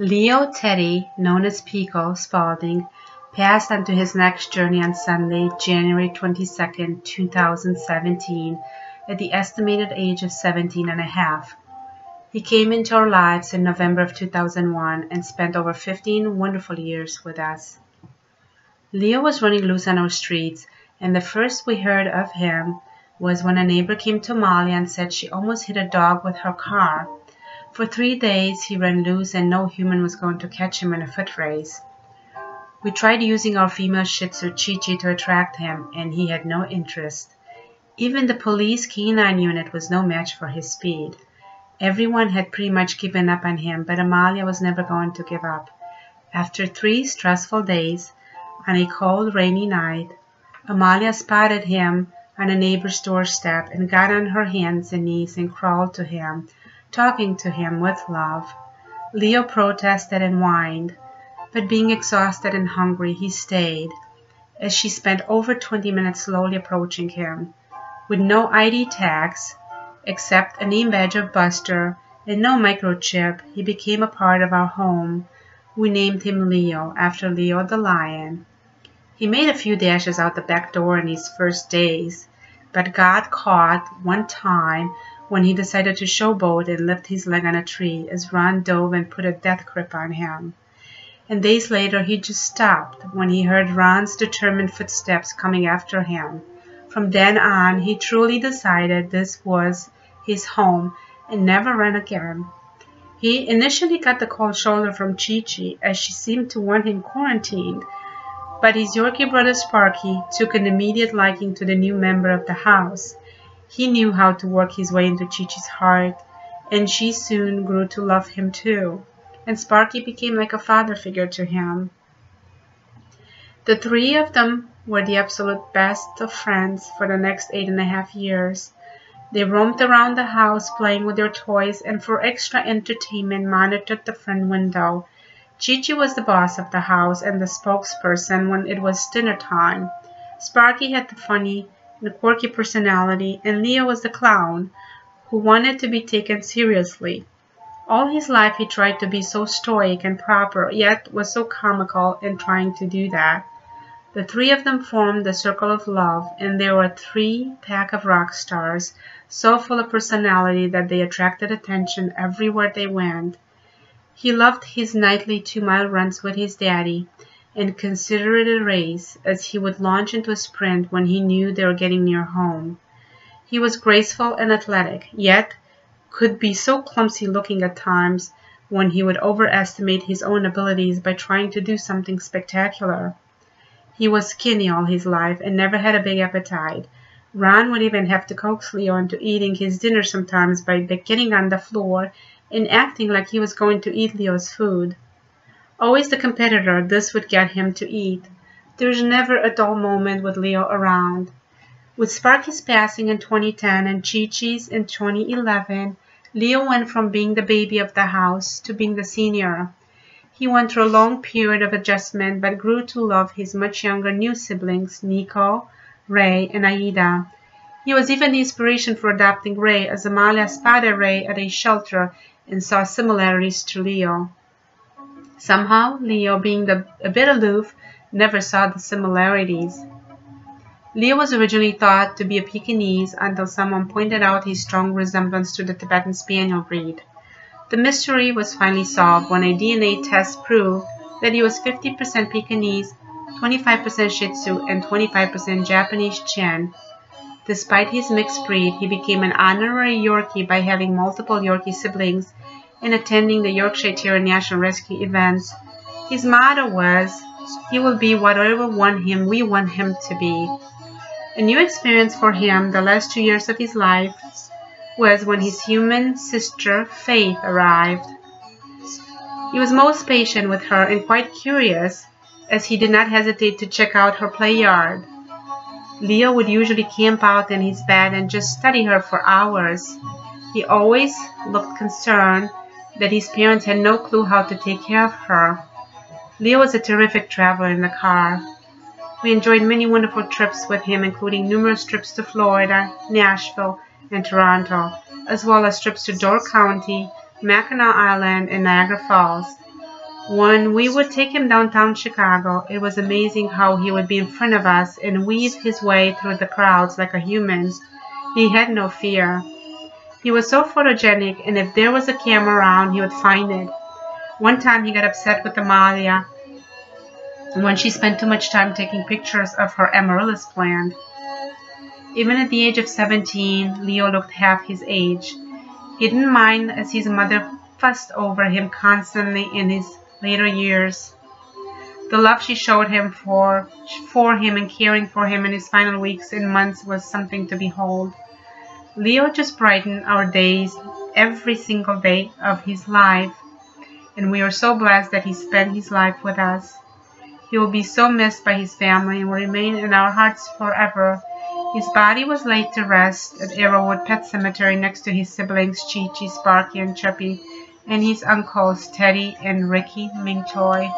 LeoT, known as Pico Spaulding, passed on to his next journey on Sunday, January 22, 2017, at the estimated age of 17 and a half. He came into our lives in November of 2001 and spent over 15 wonderful years with us. Leo was running loose on our streets, and the first we heard of him was when a neighbor came to Molly and said she almost hit a dog with her car. For 3 days he ran loose and no human was going to catch him in a foot race. We tried using our female Shih Tzu Chi-Chi to attract him, and he had no interest. Even the police canine unit was no match for his speed. Everyone had pretty much given up on him, but Amalia was never going to give up. After 3 stressful days, on a cold, rainy night, Amalia spotted him on a neighbor's doorstep and got on her hands and knees and crawled to him, talking to him with love. Leo protested and whined, but being exhausted and hungry, he stayed, as she spent over 20 minutes slowly approaching him. With no ID tags, except a name badge of Buster, and no microchip, he became a part of our home. We named him Leo, after Leo the lion. He made a few dashes out the back door in his first days, but got caught one time when he decided to showboat and lift his leg on a tree as Ron dove and put a death grip on him. And days later he just stopped when he heard Ron's determined footsteps coming after him. From then on, he truly decided this was his home and never ran again. He initially got the cold shoulder from Chi-Chi, as she seemed to want him quarantined, but his Yorkie brother Sparky took an immediate liking to the new member of the house. He knew how to work his way into Chi-Chi's heart, and she soon grew to love him too, and Sparky became like a father figure to him. The 3 of them were the absolute best of friends for the next 8.5 years. They roamed around the house playing with their toys, and for extra entertainment monitored the front window. Chi-Chi was the boss of the house and the spokesperson when it was dinner time. Sparky had the funny and quirky personality, and Leo was the clown, who wanted to be taken seriously. All his life he tried to be so stoic and proper, yet was so comical in trying to do that. The 3 of them formed the circle of love, and they were a 3-pack of rock stars, so full of personality that they attracted attention everywhere they went. He loved his nightly 2-mile runs with his daddy, and considered it a race, as he would launch into a sprint when he knew they were getting near home. He was graceful and athletic, yet could be so clumsy looking at times when he would overestimate his own abilities by trying to do something spectacular. He was skinny all his life and never had a big appetite. Ron would even have to coax Leo into eating his dinner sometimes by getting on the floor and acting like he was going to eat Leo's food. Always the competitor, this would get him to eat. There's never a dull moment with Leo around. With Sparky's passing in 2010 and Chi-Chi's in 2011, Leo went from being the baby of the house to being the senior. He went through a long period of adjustment, but grew to love his much younger new siblings, Nico, Ray, and Aida. He was even the inspiration for adopting Ray, as Amalia spotted Ray at a shelter and saw similarities to Leo. Somehow, Leo, being a bit aloof, never saw the similarities. Leo was originally thought to be a Pekingese until someone pointed out his strong resemblance to the Tibetan Spaniel breed. The mystery was finally solved when a DNA test proved that he was 50% Pekingese, 25% Shih Tzu, and 25% Japanese Chen. Despite his mixed breed, he became an honorary Yorkie by having multiple Yorkie siblings and attending the Yorkshire Terrier National Rescue events. His motto was, "He will be whatever we want him to be." A new experience for him the last 2 years of his life was when his human sister, Faith, arrived. He was most patient with her and quite curious, as he did not hesitate to check out her play yard. Leo would usually camp out in his bed and just study her for hours. He always looked concerned that his parents had no clue how to take care of her. Leo was a terrific traveler in the car. We enjoyed many wonderful trips with him, including numerous trips to Florida, Nashville, and Toronto, as well as trips to Door County, Mackinac Island, and Niagara Falls. When we would take him downtown Chicago, it was amazing how he would be in front of us and weave his way through the crowds like a human. He had no fear. He was so photogenic, and if there was a camera around, he would find it. One time he got upset with Amalia when she spent too much time taking pictures of her amaryllis plant. Even at the age of 17, Leo looked half his age. He didn't mind as his mother fussed over him constantly in his later years. The love she showed him for him and caring for him in his final weeks and months was something to behold. Leo just brightened our days every single day of his life, and we are so blessed that he spent his life with us. He will be so missed by his family and will remain in our hearts forever. His body was laid to rest at Arrowwood Pet Cemetery next to his siblings Chi-Chi, Sparky, and Chirpy, and his uncles Teddy and Ricky Mintoy.